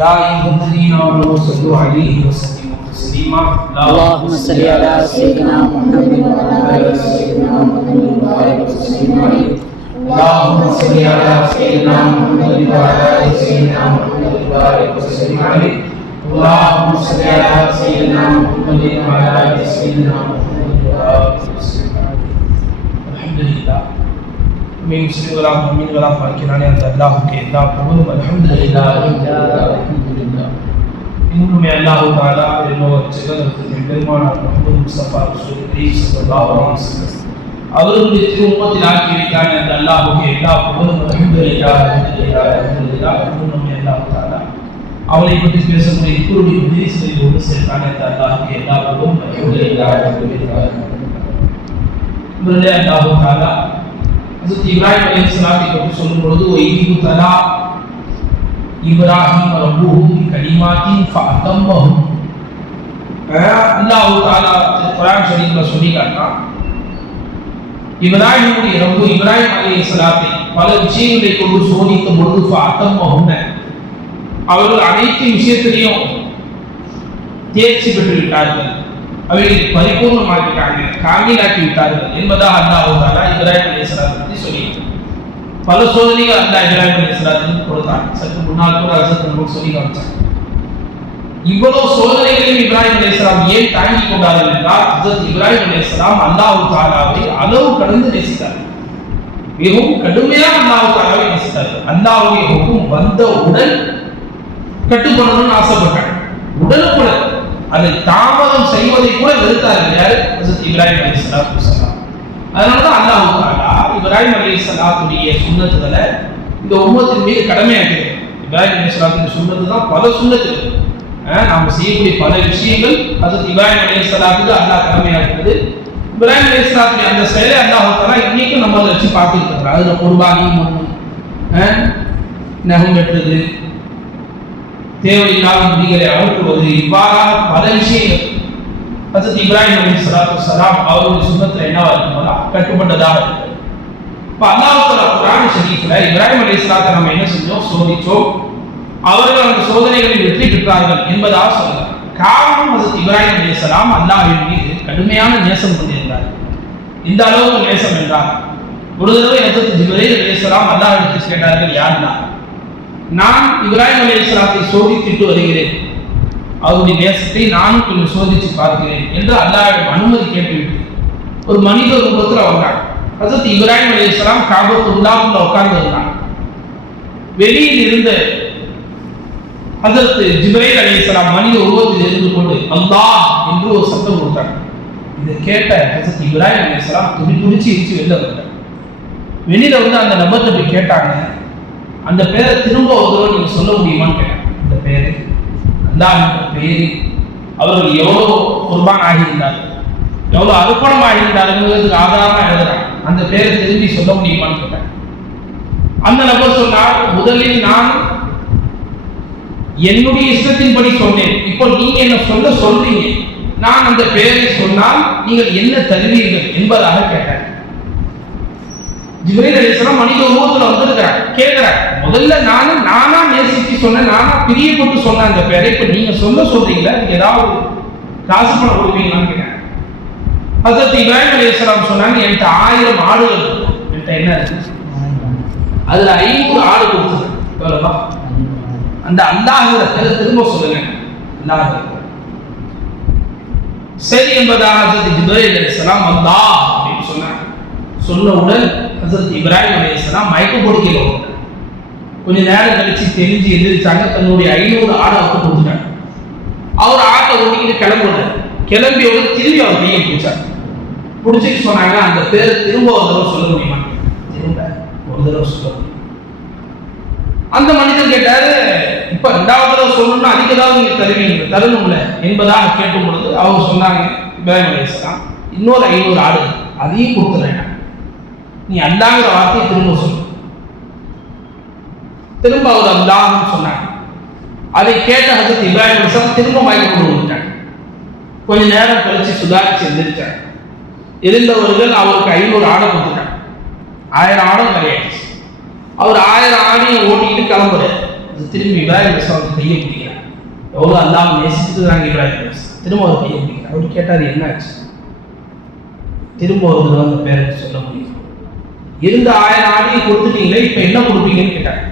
يا أيها الذين آمنوا صلوا عليه وسلموا تسليما. اللهم صل على سيدنا محمد وعلى آل سيدنا محمد وبارك وسلم عليه. اللهم صل على سيدنا محمد وعلى آل سيدنا محمد وبارك وسلم عليه. اللهم صل على سيدنا محمد وعلى آل سيدنا محمد وبارك وسلم عليه. الحمد لله. மே முஸ்லிம்களாக முமீன்களாக பார்க்கிறானே அந்த அல்லாஹுக்கு எல்லா புகழும் அல்ஹம்துலில்லாஹ். இன்னுமே அல்லாஹு தாலா என்னோட ஜெகதற்கு பெருமானார் முகமது முஸ்தபா ரசூல் கரீம் ஸல்லல்லாஹு அலைஹி வஸல்லம். அவர்களுடைய திருமணத்தில் ஆக்கி வைத்தான அந்த அல்லாஹுக்கு எல்லா புகழும் அல்ஹம்துலில்லாஹ் அல்ஹம்துலில்லாஹ் அல்ஹம்துலில்லாஹ். இன்னுமே அல்லாஹு தாலா அவளை பற்றி பேசக்கூடிய இப்பொழுது மஜ்லிஸில் ஒன்று சேர்த்தானே அந்த அல்லாஹுக்கு எல்லா புகழும் அல்ஹம்துலில்லாஹ் அல்ஹம்துலில்லாஹ். அல்லாஹு தாலா இப்ராஹிம் அலி அலைஹிஸ்ஸலாத்தை பற்றி சொல்லும்பொழுது ஒய்வு தலா இப்ராஹிம் ரப்புஹு கலிமாத்தின் ஃபஅத்தம்மஹு அல்லாஹ் தஆலா குர்ஆன் ஷரீஃப்ல சொல்லி காட்டுறான் இப்ராஹிமுடைய ரப்பு இப்ராஹிம் அலி அலைஹிஸ்ஸலாத்தை பல விஷயங்களை கொண்டு சோதித்த பொழுது ஃபஅத்தம்மஹுன்ன அவர்கள் அனைத்து விஷயத்திலையும் தேர்ச்சி பெற்று விட்டார்கள் அவைகளை பரிபூர்ணமாக்கிட்டாங்க காமிலாக்கி விட்டார்கள் என்பதாக அல்லாஹ் தாலா இப்ராஹிம் அலைஹிஸ்ஸலாம் பற்றி சொல்லி பல சோதனைகள் அண்ணா இப்ராஹிம் அலைஹிஸ்ஸலாத்துக்கு கொடுத்தாங்க சற்று முன்னால் கூட அரசு நமக்கு சொல்லி காமிச்சாங்க இவ்வளவு சோதனைகளையும் இப்ராஹிம் அலைஹிஸ்ஸலாம் ஏன் தாங்கி கொண்டார்கள் என்றால் ஹஜரத் இப்ராஹிம் அலைஹிஸ்ஸலாம் அண்ணாவு தாலாவை அளவு கடந்து நேசித்தார் மிகவும் கடுமையாக அண்ணாவுக்காகவே தாலாவை நேசித்தார்கள். அல்லாஹ்வுடைய ஹுக்கும் உடல் கட்டுப்படணும்னு ஆசைப்பட்டாங்க. உடலுக்குடன் அதை தாமதம் செய்வதை கூட வெறுத்தார்கள் யாரு? இப்ராஹிம் அலி சலாத்து வசலாம் அதனால தான் அல்லாஹ் தாலா இப்ராஹிம் அலி சலாத்துடைய சுண்ணத்துகளை இந்த உம்மத்தின் மீது கடமையாக்குது இப்ராஹிம் அலி சலாத்துடைய சுண்ணத்து தான் பல சுண்ணத்து நாம் செய்யக்கூடிய பல விஷயங்கள் அது இப்ராஹிம் அலி சலாத்துக்கு அல்லாஹ் கடமையாக்குறது இப்ராஹிம் அலி சலாத்துடைய அந்த செயலை அல்லாஹ் தாலா இன்னைக்கும் நம்ம அதை வச்சு பார்த்துட்டு இருக்கிறோம் அதுல குர்பானி நகம் வெட்டுறது தேவையில்லாத முடிகளை அகற்றுவது இவ்வாறாக பல விஷயங்கள். ஹசரத் இப்ராஹிம் அலி சலாத்து சலாம் அவருடைய சுண்ணத்தில் என்னவா இருக்கும்போது கட்டுப்பட்டதாக இருக்கு. இப்போ அல்லாஹ் குரான் ஷரீஃப்ல இப்ராஹிம் அலி சலாத்தை நம்ம என்ன செஞ்சோம்? சோதிச்சோம். அவர்கள் அந்த சோதனைகளில் வெற்றி பெற்றார்கள் என்பதாக சொல்லலாம். காரணம் ஹசரத் இப்ராஹிம் அலி சலாம் அல்லாஹின் மீது கடுமையான நேசம் கொண்டிருந்தார். இந்த அளவுக்கு நேசம் என்றார் ஒரு தடவை ஹசரத் ஜிப்ரீல் அலைஹிஸ்ஸலாம் அல்லாஹ் எடுத்து கேட்டார்கள் யாருன்னா? நான் இப்ராஹிம் அலி இஸ்லாத்தை சோதித்துட்டு வருகிறேன். அவருடைய தேசத்தை நானும் கொஞ்சம் சோதித்து பார்க்கிறேன் என்று அல்லாவிடம் அனுமதி கேட்டுவிட்டு ஒரு மனித ரூபத்தில் வந்தாங்க அதற்கு இப்ராஹிம் அலி இஸ்லாம் காபத்துல்லாவுல உட்கார்ந்து இருந்தாங்க வெளியில் இருந்த அதற்கு ஜிப்ரைல் அலி இஸ்லாம் மனித உருவத்தில் இருந்து கொண்டு அல்லாஹ் என்று ஒரு சத்தம் கொடுத்தாங்க இதை கேட்ட ஹசத் இப்ராஹிம் அலி இஸ்லாம் துடி துடிச்சு இடிச்சு வெளில வந்தார் வெளியில வந்து அந்த நபர்கிட்ட போய் கேட்டாங்க அந்த பேரை திரும்ப ஒரு நீங்க சொல்ல முடியுமான்னு கேட்டேன். அந்த பேரு அந்த பேரு அவர்கள் எவ்வளவு குர்பான் ஆகியிருந்தார்கள் எவ்வளவு அர்ப்பணம் ஆகியிருந்தாருங்கிறதுக்கு ஆதாரமா எழுதுறாங்க. அந்த பேரை திரும்பி சொல்ல முடியுமான்னு கேட்டேன். அந்த நபர் சொன்னார் முதலில் நான் என்னுடைய இஷ்டத்தின்படி சொன்னேன். இப்போ நீங்க என்ன சொல்ல சொல்றீங்க? நான் அந்த பெயரை சொன்னால் நீங்கள் என்ன தருவீர்கள் என்பதாக கேட்டேன். ஜிப்ரீல் அலிஸ்லாம் மனித உருவத்தில் வந்திருக்கிறார். கேட்கிறார். முதல்ல நானும் நானா நேசிச்சு சொன்னேன் நானா பிரியப்பட்டு சொன்ன அந்த பேரை. இப்ப நீங்க சொல்ல சொல்றீங்களா? ஏதாவது காசு பணம் கொடுப்பீங்களான்னு கேட்டேன். ஹசரத் இப்ராஹிம் சொன்னாங்க என்கிட்ட ஆயிரம் ஆடுகள் என்கிட்ட என்ன இருக்கு? அதுல ஐநூறு ஆடு கொடுத்தது எவ்வளவுப்பா அந்த அல்லாஹுற பேரை திரும்ப சொல்லுங்க. அல்லாஹ். சரி என்பதாக ஹசரத் ஜிப்ரீல் அலிஸ்லாம் வந்தா அப்படின்னு சொன்னாங்க. சொன்னவுடன் ஹசரத் இப்ராஹிம் அலிஸ்லாம் மயக்க பொடிக்கல கொஞ்ச நேரம் கழிச்சு தெரிஞ்சு எந்திரிச்சாங்க தன்னுடைய ஐநூறு ஆடை அவருக்கு கொடுத்துட்டாங்க. அவர் ஆட்டை ஓட்டிக்கிட்டு கிளம்புனார் கிளம்பி ஒரு திரும்பி அவர் கையை பிடிச்சார். பிடிச்சிட்டு சொன்னாங்க அந்த பேர் திரும்ப ஒரு தடவை சொல்ல முடியுமா? திரும்ப ஒரு தடவை சொல்ல முடியும்? அந்த மனிதன் கேட்டாரு இப்ப ரெண்டாவது தடவை சொல்லணும்னா அதுக்கு ஏதாவது நீங்க தருவீங்க. தரணும்ல. என்பதாக கேட்கும் பொழுது அவங்க சொன்னாங்க இப்ராஹிம் தான் இன்னொரு ஐநூறு ஆடு அதையும் கொடுத்துறேன் நீ அல்லாங்கிற வார்த்தையை திரும்ப சொல்லு. திரும்ப அவர் அல்லாஹ்னு சொன்னாங்க. அதை கேட்ட ஹசத் இப்ராஹிம் அலிஸ்லாம் திரும்ப வாங்கி கொண்டு வந்துட்டாங்க கொஞ்ச நேரம் கழிச்சு சுதாரிச்சு எந்திரிச்சாங்க இருந்தவர்கள் அவருக்கு ஐநூறு ஆடை கொடுத்துட்டாங்க ஆயிரம் ஆடம் நிறையாச்சு அவர் ஆயிரம் ஆடையும் ஓட்டிக்கிட்டு கிளம்புறாரு. திரும்பி இப்ராஹிம் அலிஸ்லாம் கையை பிடிக்கிறார். எவ்வளோ அல்லாஹ் நேசிச்சுட்டு இருக்காங்க இப்ராஹிம் அலிஸ்லாம் திரும்ப அவர் கையை பிடிக்கிறார். அவர் கேட்டார் என்னாச்சு? திரும்ப ஒரு அந்த பேரை சொல்ல முடியும்? இருந்த ஆயிரம் ஆடையை கொடுத்துட்டீங்களே இப்போ என்ன கொடுப்பீங்கன்னு கேட்டாங்க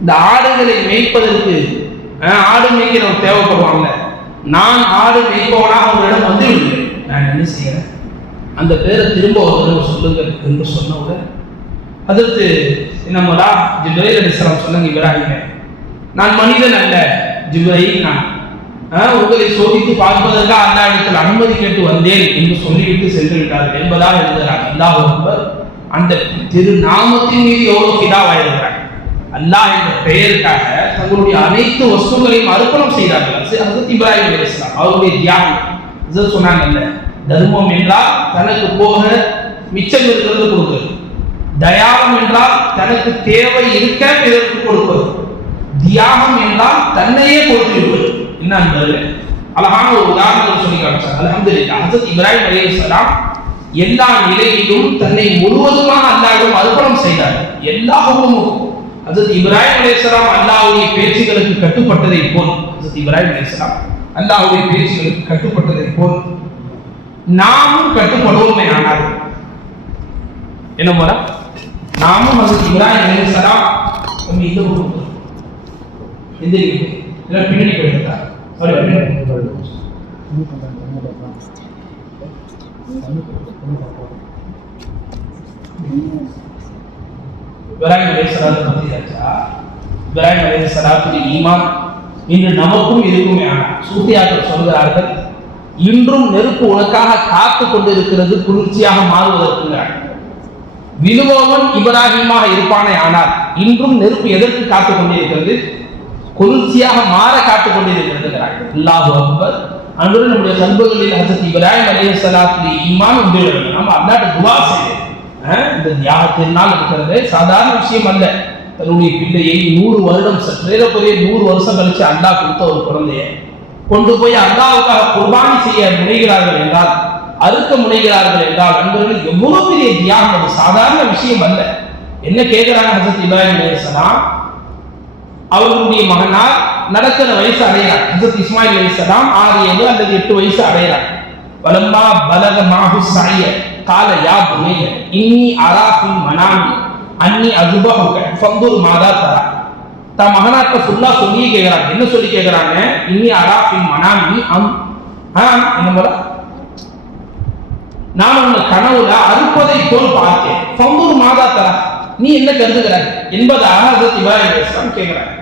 இந்த ஆடுகளை மேய்ப்பதற்கு ஆடு ஆடு மேய்க்கிறவங்க தேவைப்படுவாங்க நான் ஆடு மேய்ப்பவனாக அவங்களிடம் வந்து விடுகிறேன் நான் என்ன செய்யறேன் அந்த பேரை திரும்ப ஒரு தடவை சொல்லுங்கள் என்று சொன்னவுடன் அதற்கு நம்மளா ஜிப்ரைல் அலிஸ்லாம் சொல்லுங்க இப்ராஹிமே. நான் மனிதன் அல்ல ஜிப்ரைல் நான். உங்களை சோதித்து பார்ப்பதற்காக அந்த இடத்தில் அனுமதி கேட்டு வந்தேன் என்று சொல்லிவிட்டு சென்று விட்டார்கள் என்பதாக எழுதுகிறார் அல்லாஹ் அந்த திரு நாமத்தின் மீது எவ்வளவு கிடாவாயிருக்கிறார் அல்லாஹ் என்ற பெயருக்காக தங்களுடைய அனைத்து வஸ்துகளையும் அர்ப்பணம் செய்தார்கள். ஹசரத் இப்ராஹிம் இஸ்லாம் அவருடைய தியாகம். ஹசரத் சொன்னாங்கல்ல தர்மம் என்றால் தனக்கு போக மிச்சம் இருக்கிறது கொடுக்கிறது தயாகம் என்றால் தனக்கு தேவை இருக்க பிறருக்கு கொடுப்பது. தியாகம் என்றால் தன்னையே கொடுத்து என்ன என்பது? அழகான ஒரு உதாரணத்தை சொல்லி காமிச்சார் அல்ஹம்துலில்லாஹ் ஹசரத் இப்ராஹிம் இஸ்லாம் எல்லா நிலையிலும் தன்னை முழுவதுமாக அல்லாவிடம் அர்ப்பணம் செய்தார் எல்லா ஹுக்குமும் அசத் இப்ராஹிம் அலேஸ்லாம் அல்லாஹ்வுடைய பேச்சுகளுக்கு கட்டுப்பட்டதை போல் அசத் இப்ராஹிம் அலேஸ்லாம் அல்லாஹ்வுடைய பேச்சுகளுக்கு கட்டுப்பட்டதை போல் நாமும் கட்டுப்படுவோமே ஆனால். என்ன போல நாமும் அசத் இப்ராஹிம் அலேஸ்லாம் நம்ம இந்த பக்கம் இந்த பின்னணி போயிருந்தா சாரி பின்னணி இப்ராஹிம் அலைஹிஸ்ஸலாத்தை பற்றி ஆச்சா இப்ராஹிம் அலைஹிஸ்ஸலாத்துடைய ஈமான் இன்று நமக்கும் இருக்குமே ஆனால் சூஃபியாக்கள் சொல்கிறார்கள் இன்றும் நெருப்பு உனக்காக காத்து கொண்டிருக்கிறது குளிர்ச்சியாக மாறுவதற்கு விழுபவன் இப்ராஹிமாக இருப்பானே ஆனால் இன்றும் நெருப்பு எதற்கு காத்து கொண்டிருக்கிறது? குளிர்ச்சியாக மாற காத்துக் கொண்டிருக்கிறது அல்லாஹு அக்பர். அன்று நம்முடைய சண்புகளில் ஹசத் இப்ராஹிம் அலைஹிஸ்ஸலாத்துடைய ஈமான் உண்டு நம்ம அல்லாட்ட துவா செய்யணும் அஹ், இந்த தியாகத்தினால் இருக்கிறது சாதாரண விஷயம் அல்ல. தன்னுடைய பிள்ளையை நூறு வருடம் சற்றேறக்குறைய நூறு வருஷம் கழிச்சு அல்லாஹ் கொடுத்த ஒரு குழந்தையை கொண்டு போய் அல்லாவுக்காக குர்பானி செய்ய முனைகிறார்கள் என்றால் அறுக்க முனைகிறார்கள் என்றால் அன்பர்கள் எவ்வளவு பெரிய தியாகம். அது சாதாரண விஷயம் அல்ல. என்ன கேட்கிறாங்க ஹசத் இப்ராஹிம் அலைஹிஸ்ஸலாம் அவர்களுடைய மகனார் நடக்கிற வயசு அடைகிறார். ஹசத் இஸ்மாயில் அலைஹிஸ்ஸலாம் ஆறு ஏழு அல்லது எட்டு வயசு அடைகிறார். வலம்மா பலக மாஹு சாய கால யா புனைய இன்னி அராஃபின் மனாமி அன்னி அசுபஹுக ஃபந்துர் மாதா தரா தன் மகனாட்ட ஃபுல்லா சொல்லி கேட்கிறாங்க என்ன சொல்லி கேட்கிறாங்க இன்னி அராஃபின் மனாமி அம் ஆ என்ன போல நான் உன்னை கனவுல அறுப்பதை போல் பார்த்தேன் ஃபந்தூர் மாதா தரா நீ என்ன கருதுகிற என்பதாக ஹசரத் இப்ராஹிம் அலைஹிஸ்ஸலாம் கேட்கிறாங்க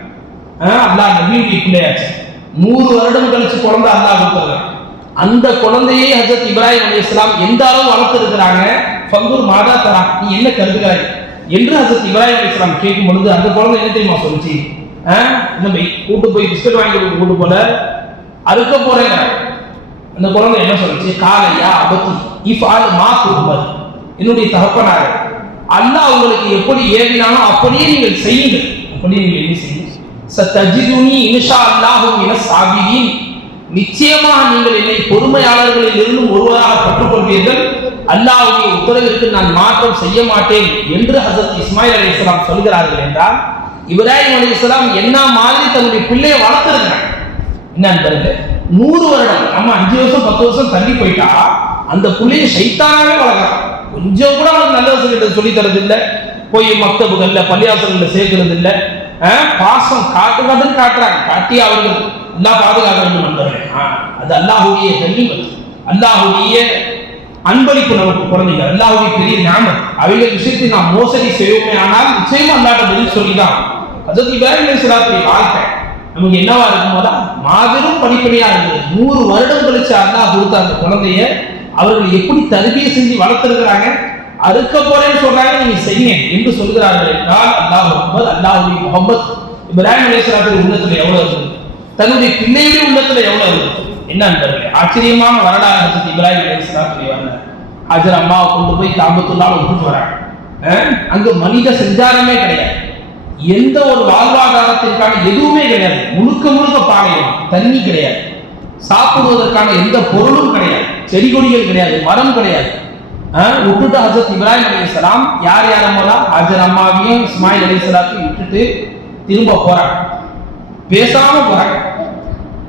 அல்லாஹ் நபியுடைய பிள்ளையாச்சு நூறு வருடம் கழிச்சு பிறந்த அல்லாஹ் கொடுத்துருக்காங்க அந்த குழந்தையை ஹசரத் இப்ராஹிம் இஸ்லாம் எந்த அளவு வளர்த்திருக்கிறாங்க? பங்கூர் மாதா தரா நீ என்ன கருதுகிறாய்? என்று ஹசரத் இப்ராஹிம் இஸ்லாம் கேட்கும் பொழுது அந்த குழந்தை என்ன தெரியுமா சொல்லுச்சு? ஆஹ் கூட்டு போய் பிஸ்கட் வாங்கி கொடுக்க கூட்டு போல அறுக்க போறேன் அந்த குழந்தை என்ன சொல்லுச்சு? காலையா அபத்தி இஃப் ஆல் மா குருமர் என்னுடைய தகப்பனார் அல்லாஹ் உங்களுக்கு எப்படி ஏவினாலும் அப்படியே நீங்கள் செய்யுங்கள். அப்படியே நீங்கள் என்ன செய்யுங்க சத்தஜிதுனி இன்ஷா அல்லாஹும் என சாபிரின். நிச்சயமாக நீங்கள் என்னை பொறுமையாளர்களில் இருந்தும் ஒருவராக கற்றுக்கொள்வீர்கள் அல்லாவுடைய உத்தரவிற்கு நான் மாற்றம் செய்ய மாட்டேன் என்று ஹசரத் இஸ்மாயில் அலைஹிஸ்ஸலாம் சொல்கிறார்கள் என்றால் இப்ராஹிம் அலைஹிஸ்ஸலாம் என்ன மாதிரி தன்னுடைய பிள்ளையை வளர்த்துருங்க என்னன்னு நூறு வருடம் நம்ம அஞ்சு வருஷம் பத்து வருஷம் தள்ளி போயிட்டா அந்த பிள்ளைய சைத்தானாவே வளர்க்கலாம் கொஞ்சம் கூட அவனுக்கு நல்ல வசதிகளை சொல்லி தரது இல்லை போய் மக்தபுகள்ல பள்ளியாசல்ல சேர்க்கறது இல்லை பாசம் காட்டு காட்டுன்னு காட்டுறாங்க. காட்டி அவர்கள் எல்லாம் பாதுகாக்க வேண்டும் நண்பர்களே அது அல்லாஹுடைய கண்ணிமத் அல்லாஹுடைய அன்பளிப்பு நமக்கு குழந்தைங்க அல்லாஹுடைய பெரிய ஞானம். அவைகள் விஷயத்தை நாம் மோசடி செய்வோமே ஆனால் நிச்சயமா அல்லாட்ட பதில் சொல்லிதான். அதாவது இப்ராஹிம் அலைஹிஸ்ஸலாத்துடைய வாழ்க்கை. நமக்கு என்னவா இருக்கும் போதா மாபெரும் படிப்படியா இருந்தது நூறு வருடம் கழிச்சு அல்லாஹ் கொடுத்த அந்த குழந்தைய அவர்கள் எப்படி தருவியை செஞ்சு வளர்த்திருக்கிறாங்க? அறுக்க போறேன்னு சொல்றாங்க நீங்க செய்யுங்க என்று சொல்கிறார்கள் என்றால் அல்லாஹ் முகமது அல்லாஹுடைய முகமது இப்ராஹிம் அலேஸ்வராத்திரி உள்ளத்துல எவ்வளவு இருக்கு? தன்னுடைய பிள்ளையுடைய உள்ளத்துல எவ்வளவு இருக்கும் என்ன நண்பர்களே ஆச்சரியமான வரலாறு ஹஜரத் இப்ராஹிம் அலைஹிஸ்ஸலாத்துடைய வரலாறு ஹஜர் அம்மாவை கொண்டு போய் தாபத்துள்ளால விட்டுட்டு வராங்க. அங்க மனித சஞ்சாரமே கிடையாது. எந்த ஒரு வாழ்வாதாரத்திற்கான எதுவுமே கிடையாது. முழுக்க முழுக்க பாளையம் தண்ணி கிடையாது. சாப்பிடுவதற்கான எந்த பொருளும் கிடையாது. செடி கொடிகள் கிடையாது. மரம் கிடையாது. விட்டுட்டு ஹசரத் இப்ராஹிம் அலைஹிஸ்ஸலாம் யார் யார் அம்மா ஹஜர் அம்மாவையும் இஸ்மாயில் அலைஹிஸ்ஸலாத்தையும் விட்டுட்டு திரும்ப போறாங்க. பேசாம போறாங்க.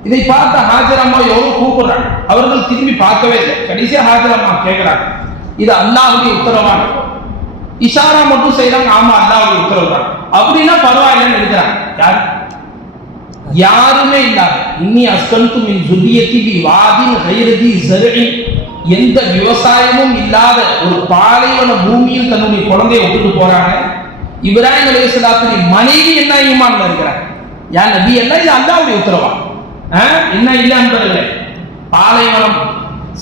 இதை பார்த்த ஹாஜரம்மா எவ்வளோ கூப்பிடுறாங்க. அவர்கள் திரும்பி பார்க்கவே இல்லை. கடைசியா ஹாஜரம்மா கேட்கிறாங்க இது அல்லாவுடைய உத்தரவான. இஷாரா மட்டும் செய்யறாங்க ஆமா அல்லாவுடைய உத்தரவு தான் அப்படின்னா பரவாயில்லன்னு எழுதுறாங்க யார்? யாருமே இல்லாத இன்னி அஸ்கந்து மின் ஜுல்லியத்தி பி வாதின் ஹைரதி ஜர்இ. எந்த விவசாயமும் இல்லாத ஒரு பாலைவன பூமியில் தன்னுடைய குழந்தையை விட்டுட்டு போறாங்க இப்ராஹிம் அலைஹிஸ்ஸலாத்துடைய மனைவி என்ன இருக்கிறார் இருக்கிறாங்க? யார் நபி எல்லாம் இது அல்லாவுடைய உத்தரவா என்ன இல்லை அன்பர்களே? பாலைவனம்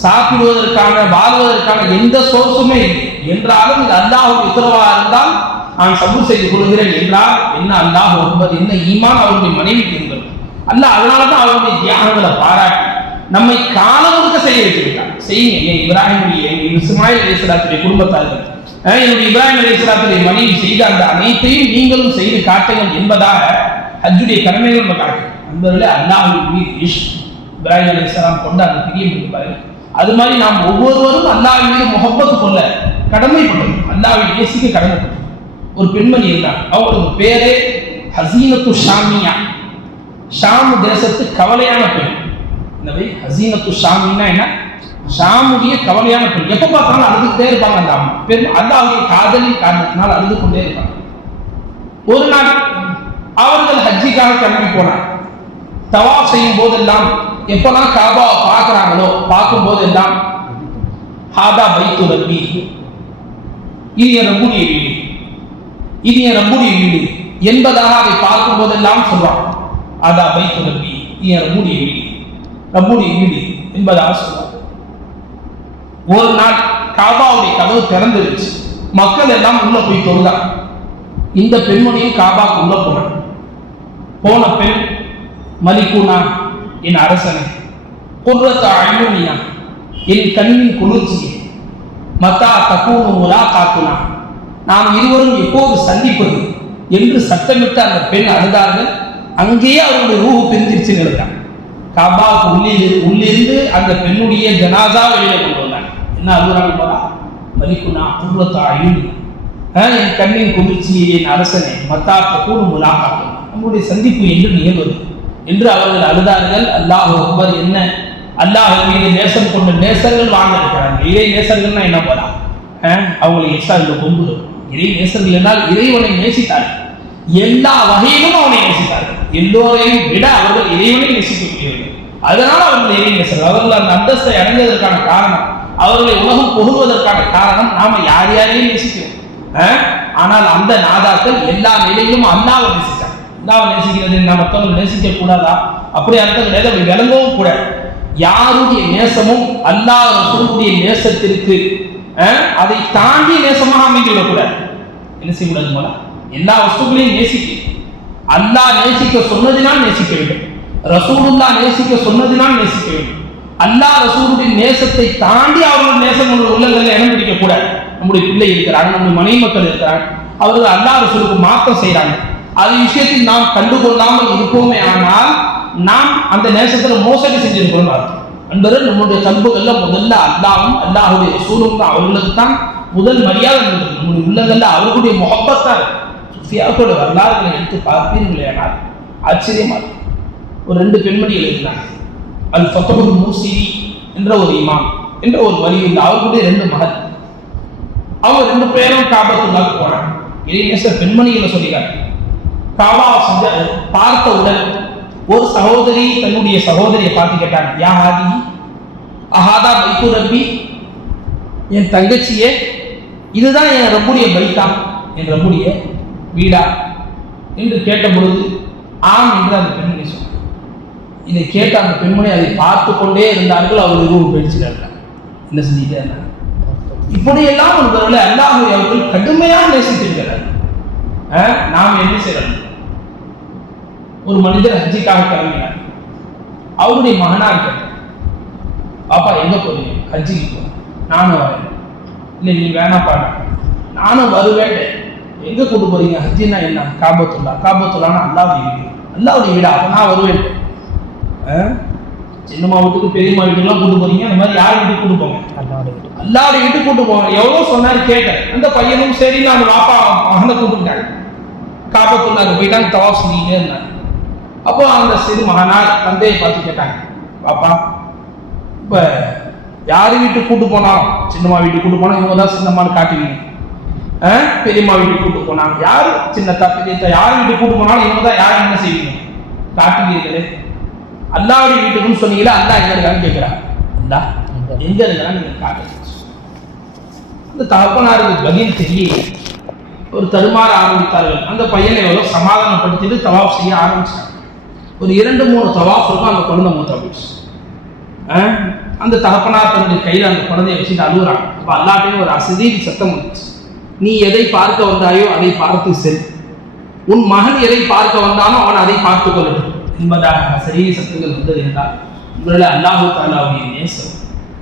சாப்பிடுவதற்கான வாழ்வதற்கான எந்த சோர்ஸுமே இல்லை. என்றாலும் இது அல்லாஹ்வுடைய உத்தரவாக இருந்தால் நான் சபூர் செய்து கொள்கிறேன் என்றால் என்ன அல்லாஹ் ஒன்பது என்ன ஈமான் அவருடைய மனைவிக்கு இருந்தது அல்ல அதனால தான் அவருடைய தியாகங்களை பாராட்டி நம்மை காலம் முழுக்க செய்ய வச்சிருக்காங்க செய்யுங்க. என் இப்ராஹிமுடைய இஸ்மாயில் அலிஸ்லாத்துடைய குடும்பத்தார்கள். என்னுடைய இப்ராஹிம் அலிஸ்லாத்துடைய மனைவி செய்த அந்த அனைத்தையும் நீங்களும் செய்து காட்டுங்கள் என்பதாக ஹஜ்ஜுடைய கடமைகள் நம்ம காட்டுங்க நண்பர்களே அல்லாஹின் மீது இஷ்க் இப்ராஹிம் அலிஸ்லாம் கொண்ட அந்த பிரியம் இருப்பாரு அது மாதிரி நாம் ஒவ்வொருவரும் அல்லாஹ்வின் மீது முகப்பத்து கொள்ள கடமைப்படும் அல்லாஹ்வை நேசிக்க கடமைப்படும் ஒரு பெண்மணி இருந்தாங்க அவங்களுக்கு பேரே ஹசீனத்து ஷாமியா. ஷாம் தேசத்து கவலையான பெண். என்னவை ஹசீனத்து ஷாமின்னா என்ன? ஷாமுடைய கவலையான பெண். எப்போ பார்த்தாலும் அழுதுகிட்டே இருப்பாங்க அந்த அம்மா. பெண் அல்லாவுடைய காதலின் காரணத்தினால் அழுது கொண்டே இருப்பாங்க. ஒரு நாள் அவர்கள் ஹஜ்ஜிக்காக கிளம்பி போனார் தவா செய்யும் போதெல்லாம் எப்பெல்லாம் காபாவை பார்க்கறாங்களோ பார்க்கும் போதெல்லாம் ஹாதா பைத்து ரப்பி. இது என் ரப்புடைய வீடு. இது என் ரப்புடைய வீடு. என்பதாக அதை பார்க்கும் போதெல்லாம் சொல்றான். அதா பைத்து ரப்பி. இது என் ரப்புடைய வீடு. நம்முடைய வீடு என்பதாக சொல்றான். ஒரு நாள் காபாவுடைய கதவு திறந்துருச்சு. மக்கள் எல்லாம் உள்ள போய் தொழுதான். இந்த பெண்மணியும் காபாக்கு உள்ள போன போன பெண் மலிக்குனா என் அரசனை குர்ரத்த அழுனியா என் கண்ணின் குளிர்ச்சி மத்தா தக்கூனு முலா காத்துனா நாம் இருவரும் எப்போது சந்திப்பது என்று சத்தமிட்டு அந்த பெண் அழுதார்கள். அங்கேயே அவருடைய ரூஹு பிரிஞ்சிருச்சு எழுதுறாங்க காபாவுக்கு உள்ளே உள்ளிருந்து அந்த பெண்ணுடைய ஜனாதா வெளியில கொண்டு வந்தாங்க. என்ன அழுகுறாங்க போதா மலிகுனா குர்ரத்த அழுனி. என் கண்ணின் குளிர்ச்சியை என் அரசனை. மத்தா தக்கூனு முலா காத்துனா நம்முடைய சந்திப்பு என்று நிகழ்வது. என்று அவர்கள் அழுதார்கள் அல்லாஹ் அக்பர் என்ன? அல்லாஹ் மீது நேசம் கொண்ட நேசர்கள் வாழ்ந்திருக்கிறாங்க இறை நேசர்கள்னா என்ன போலாம் அவங்களை இஸ்லாமில் கொண்டு இறை நேசர்கள் என்றால் இறைவனை நேசித்தார்கள். எல்லா வகையிலும் அவனை நேசித்தார்கள். எல்லோரையும் விட அவர்கள் இறைவனை நேசிக்கக்கூடியவர்கள். அதனால் அவர்கள் இறை நேசர்கள். அவர்கள் அந்த அந்தஸ்தை அடைந்ததற்கான காரணம் அவர்களை உலகம் புகுவதற்கான காரணம் நாம யார் யாரையும் நேசிக்கிறோம். ஆனால் அந்த நாதாக்கள் எல்லா நிலையிலும் அல்லாவை நேசித்தார் அல்லாவை நேசிக்கிறது நம்ம மற்றவங்க நேசிக்க கூடாதா அப்படி அர்த்தம் கிடையாது அப்படி விளங்கவும் கூட. யாருடைய நேசமும் அல்லாஹ் ரசூலுடைய நேசத்திற்கு அதை தாண்டி நேசமாக அமைந்துவிடக்கூடாது என்ன செய்யக்கூடாது போல எல்லா வஸ்துக்களையும் நேசிக்க. அல்லாஹ் நேசிக்க சொன்னதினால் நேசிக்க வேண்டும். ரசூலுல்லா நேசிக்க சொன்னதினால் நேசிக்க வேண்டும். அல்லாஹ் ரசூலுடைய நேசத்தை தாண்டி அவர்கள் நேசம் உள்ள உள்ளங்களில் இடம் பிடிக்க கூடாது நம்முடைய பிள்ளை இருக்கிறாங்க நம்முடைய மனைவி மக்கள் இருக்கிறாங்க. அவர்கள் அல்லாஹ் ரசூலுக்கு மாற்றம் செய்கிறாங்க அது விஷயத்தில் நாம் கண்டுகொள்ளாமல் இருப்போமே ஆனால் நாம் அந்த நேசத்துல மோசடி செஞ்சிருக்கிறோம் அர்த்தம் நம்முடைய கல்புகள்ல முதல்ல அல்லாவும் அல்லாஹுடைய சூழலும் தான். அவர்களுக்கு தான் முதல் மரியாதை நம்முடைய உள்ளங்கள்ல அவர்களுடைய முகப்பத்தான் சுஃபியாக்களோட வரலாறுகளை எடுத்து பார்ப்பீர்களே ஆனால் ஆச்சரியமா ஒரு ரெண்டு பெண்மணிகள் இருந்தாங்க அல் ஃபத்தபுல் மூசிரி என்ற ஒரு இமாம் என்ற ஒரு வரி உண்டு. அவர்களுடைய ரெண்டு மகள். அவங்க ரெண்டு பேரும் காபத்துள்ளாக்கு போனாங்க. இளைஞர் பெண்மணிகளை சொல்லிக்காங்க காபா செஞ்ச பார்த்தவுடன் ஒரு சகோதரி தன்னுடைய சகோதரியை பார்த்து கேட்டாங்க யா ஹாதி? அஹாதா பைத்து ரப்பி. என் தங்கச்சியே இதுதான் என் ரப்புடைய பைத்தா என் ரப்புடைய வீடா? என்று கேட்ட பொழுது ஆம் என்று அந்த பெண்மணி சொன்னார். இதை கேட்ட அந்த பெண்மணி அதை பார்த்து கொண்டே இருந்தார்கள். அவர் ரூபம் பேடிச்சுட்டாங்க என்ன செஞ்சுட்டே இருந்தாங்க இப்படியெல்லாம் ஒருவர்களை அல்லாஹ் அவர்கள் கடுமையாக நேசித்திருக்கிறார் நாம் என்ன செய்யறோம் ஒரு மனிதர் ஹஜ்ஜிக்காக கிளம்பினார். அவருடைய மகனா இருக்கார் பாப்பா எங்க போறீங்க? ஹஜ்ஜிக்கு போ. நானும் வரேன். இல்லை நீ வேணாப்பா. நானும் வருவேன். எங்க கூட்டு போறீங்க? ஹஜ்ஜின்னா என்ன? காபத்துல்லா. காபத்துல்லான்னு அல்லாவுடைய வீடு. அல்லாவுடைய வீடா? அப்ப நான் வருவேன். சின்னம்மா வீட்டுக்கு பெரியம்மா வீட்டுக்குலாம் கூட்டு போறீங்க? அந்த மாதிரி யார் வீட்டுக்கு கூட்டு போங்க? அல்லாவுடைய வீட்டுக்கு கூட்டு போவாங்க எவ்வளவு சொன்னாரு கேட்டேன். அந்த பையனும் சரி நான் வாப்பா மகனை கூப்பிட்டாங்க காபத்துள்ளாக்கு போயிட்டாங்க தவாப் செஞ்சுக்கிட்டே இருந்தாங்க அப்போ அந்த சிறு மகனார் தந்தையை பார்த்து கேட்டாங்க பாப்பா இப்போ யார் வீட்டுக்கு கூட்டு போனாலும் சின்னம்மா வீட்டுக்கு கூட்டு போனா இவங்க தான் சின்னம்மான்னு காட்டுவீங்க ஆ? பெரியம்மா வீட்டுக்கு கூட்டு போனாங்க யார் சின்னத்தா பெரியத்தா யார் வீட்டுக்கு கூட்டு போனாலும் இவங்க தான் யார் என்ன செய்வீங்க? காட்டுவீர்களே அல்லாவுடைய வீட்டுக்குன்னு சொன்னீங்களா அல்லா எங்க இருக்கான்னு கேட்கிறான் அல்லா எங்க இருக்கான்னு நீங்க காட்டுங்க. அந்த தகப்பனாருக்கு பதில் தெரியல. ஒரு தடுமாற ஆரம்பித்தார்கள். அந்த பையனை எவ்வளோ சமாதானப்படுத்திட்டு தவாப் செய்ய ஆரம்பிச்சாங்க ஒரு இரண்டு மூணு தவாஃப் இருக்கும் அந்த குழந்தை மூத்த போயிடுச்சு. ஆ? அந்த தகப்பனார் தன்னுடைய கையில் அந்த குழந்தைய வச்சுட்டு அழுகுறாங்க. அப்போ அல்லாட்டையும் ஒரு அசதீதி சத்தம் வந்துச்சு. நீ எதை பார்க்க வந்தாயோ அதை பார்த்து செல். உன் மகன் எதை பார்க்க வந்தானோ அவன் அதை பார்த்து கொள்ளட்டும் என்பதாக அசரீரி சத்தங்கள் வந்தது என்றால் உங்களில் அல்லாஹு தாலாவுடைய நேசம்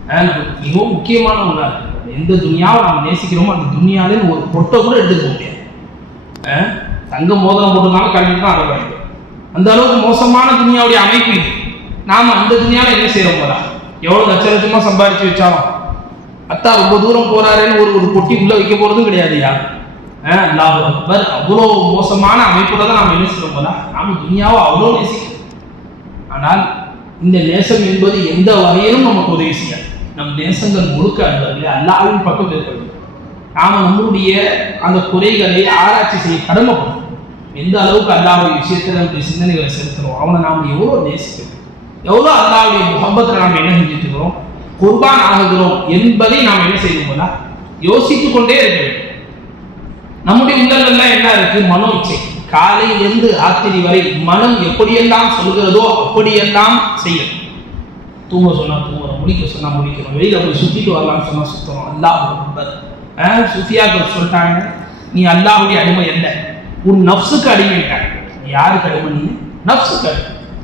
நமக்கு மிகவும் முக்கியமான ஒன்றா இருக்கு. எந்த துனியாவை நாம் நேசிக்கிறோமோ அந்த துனியாலே ஒரு பொட்டை கூட எடுத்துக்க முடியாது. ஆ? தங்க மோதிரம் போட்டுனாலும் கல்வி தான் அட அந்த அளவுக்கு மோசமான துனியாவுடைய அமைப்பு இது நாம அந்த துணியால என்ன செய்யறோம் போறா எவ்வளவு லட்ச லட்சமா சம்பாதிச்சு வச்சாலும். அத்தா ரொம்ப தூரம் போறாருன்னு ஒரு ஒரு பொட்டி உள்ள வைக்க போறதும் கிடையாது யார் அல்லாஹ் அக்பர் அவ்வளோ மோசமான அமைப்புல தான் நாம் என்ன செய்யறோம் போதா நாம துணியாவை அவ்வளோ நேசிக்கிறோம் ஆனால் இந்த நேசம் என்பது எந்த வகையிலும் நமக்கு உதவி செய்யாது. நம் நேசங்கள் முழுக்க அல்ல அல்லாவின் பக்கம் இருக்கிறது நாம நம்மளுடைய அந்த குறைகளை ஆராய்ச்சி செய்ய கடமைப்படும் எந்த அளவுக்கு அல்லாவுடைய விஷயத்தில் நம்முடைய சிந்தனைகளை செலுத்துறோம் அவனை நாம் எவ்வளோ நேசிக்கிறோம்? எவ்வளோ அல்லாவுடைய முகம்பத்தில் நாம் என்ன செஞ்சுட்டு இருக்கிறோம் குர்பான் ஆகுகிறோம் என்பதை நாம் என்ன செய்வோம்னா யோசித்து கொண்டே இருக்க வேண்டும். நம்முடைய உள்ளங்கள்ல என்ன இருக்கு? மனோ இச்சை. காலையிலிருந்து ராத்திரி வரை மனம் எப்படியெல்லாம் சொல்கிறதோ அப்படியெல்லாம் செய்யும். தூங்க சொன்னா தூங்குறோம் முடிக்க சொன்னா முடிக்கிறோம் வெளியில போய் சுத்திட்டு வரலாம்னு சொன்னா சுத்தம் அல்லாஹ் அக்பர். சுத்தியாக சுஃபியாக்கள் சொல்லிட்டாங்க நீ அல்லாஹுடைய அடிமை என்ன உன் நஃப்ஸுக்கு அடிமைட்டாங்க யாருக்கு அடிமை நீ? நஃப்ஸுக்கு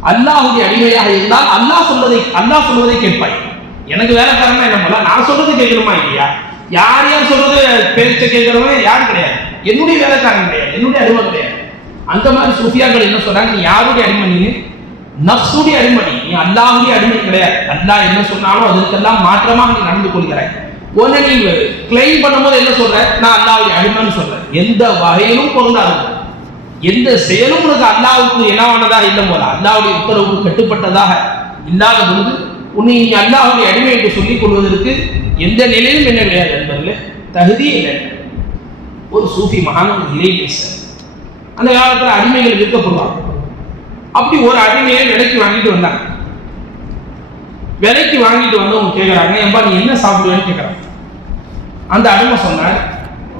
அல்லாஹுடைய அடிமையாக இருந்தால் அல்லாஹ் சொல்வதை அல்லாஹ் சொல்வதை கேட்பாய். எனக்கு வேலைக்காரனா என்ன பண்ணலாம்? நான் சொல்றது கேட்கணுமா இல்லையா? யார் யார் சொல்றது பேச்ச கேட்கறவன் யார் கிடையாது. என்னுடைய வேலைக்காரன் கிடையாது. என்னுடைய அடிமை கிடையாது. அந்த மாதிரி சுஃபியாக்கள் என்ன சொல்றாங்க? நீ யாருடைய அடிமை நீ நப்சுடைய அடிமை நீ. அல்லாஹுடைய அடிமை கிடையாது. அல்லாஹ் என்ன சொன்னாலும் அதற்கெல்லாம் மாற்றமாக நீ நடந்து கொள்கிறாய். உடனே நீ கிளைம் பண்ணும்போது என்ன சொல்ற? நான் அல்லாவுடைய அடிமைன்னு சொல்றேன். எந்த வகையிலும் பொருந்தாது எந்த செயலும் உனக்கு அல்லாவுக்கு இனவானதாக இல்லை போல. அல்லாவுடைய உத்தரவுக்கு கட்டுப்பட்டதாக இல்லாத பொழுது உன்னை நீ அல்லாஹ்வுடைய அடிமை என்று சொல்லிக் கொள்வதற்கு எந்த நிலையிலும் என்ன கிடையாது என்பதில் தகுதி இல்லை ஒரு சூஃபி மகான் இல்லை சார் அந்த காலத்தில் அடிமைகள் விற்கப்படுவாங்க. அப்படி ஒரு அடிமையை விலைக்கு வாங்கிட்டு வந்தாங்க. விலைக்கு வாங்கிட்டு வந்து அவங்க கேட்குறாங்க ஏன்பா நீ என்ன சாப்பிடுவேன்னு கேட்குறாங்க அந்த அடிமை சொன்னார்